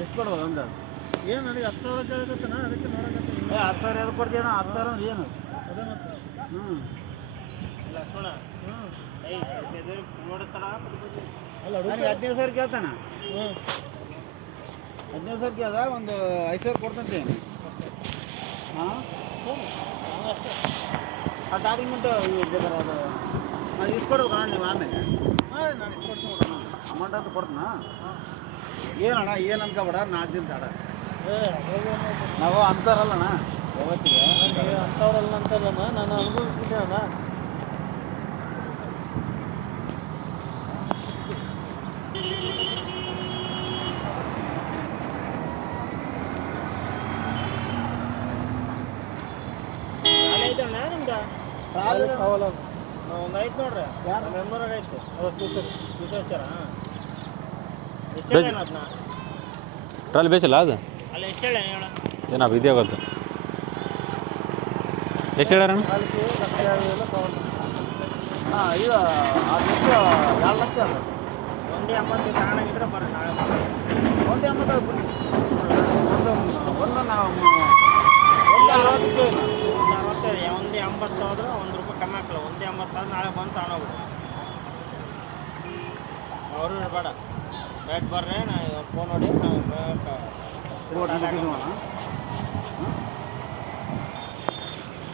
ಎಷ್ಟು ಕೊಡ್ಬೋದು ಒಂದು ಏನು ನನಗೆ ಹತ್ತು ಸಾವಿರ ಕೇಳಕತ್ತನ ಅದಕ್ಕೆ ನೋಡಕತ್ತೀನಿ ಹತ್ತು ಸಾವಿರ ಎದು ಕೊಡ್ತೀಯ ಹತ್ತು ಸಾವಿರ ಅಂದ್ರೆ ಏನು? ಅದೇ ಮತ್ತೆ. ಹ್ಞೂ ಹ್ಞೂ ಅಲ್ಲ ನನಗೆ ಹದಿನೈದು ಸಾವಿರ ಕೇಳ್ತಾನ? ಹ್ಞೂ ಹದಿನೈದು ಸಾವಿರ ಕೇಳ್ದ ಒಂದು ಐದು ಸಾವಿರ ಕೊಡ್ತಂತೆ. ಹಾಂ? ಆ ಡಾಕ್ಯುಮೆಂಟ್ ಬೇಕಾದ್ರೆ ಅದು. ಅದು ಇಸ್ಕೊಡ್ಬೇಕು ನೀವು ಆಮೇಲೆ. ಹಾಂ ನಾನು ಇಸ್ಕೊಡ್ತೀನಿ ಅಮೌಂಟ್ ಅಂತ ಕೊಡ್ತೀನ? ಏನಣ್ಣ ಏನು ಅನ್ಕೋಬೇಡ ನಾಲ್ಕು ದಿನ ತಡ. ನಾವು ಅಂತಾರಲ್ಲಣ್ಣ ಯಾವತ್ತಿಗೆ ನನಗೆ ಅಂಥವ್ರಲ್ಲ ಅಂತಲ್ಲಮ್ಮ ನಾನು ಅನುಭವಿಸಿದ್ದೆ ಅಣ್ಣ ಒಂದು ಐತೆ ನೋಡ್ರಿ. ಯಾರು? ಮೆಂಬರಾಗ ಐತೆ ಅದು ಟೀಚರ್ ಟೀಚರ್ ಎಷ್ಟು ಟ್ರಾಲಿ ಬೇಸಿಲ್ಲ ಅದು? ಏನಪ್ಪ ಇದೇ ಗೊತ್ತು ಎಷ್ಟು ಹೇಳ್ಯಾರ ನಾಲ್ಕು ಲಕ್ಷ ಎಲ್ಲ ಹಾಂ ಇದು ಅದೆಷ್ಟು ಲಕ್ಷ ಅಲ್ಲ ಒಂದು ಎಂಬತ್ತು ಎಂಬತ್ತು ಎಂಬತ್ತು ಹೋದ್ರೆ ಒಂದು ರೂಪಾಯಿ ಕಮ್ಮಿ ಒಂದು ಎಂಬತ್ತಾದ್ರೆ ನಾಳೆ ಅವರು ಬೇಡ ರೇಟ್ ಬರ್ರಿ ನಾ ಫೋನ್ ನೋಡಿ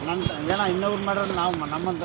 ನನ್ನ ಏನ ಇನ್ನೊಬ್ರು ಮಾಡ್ರೆ ನಾವು ನಮ್ಮಂತ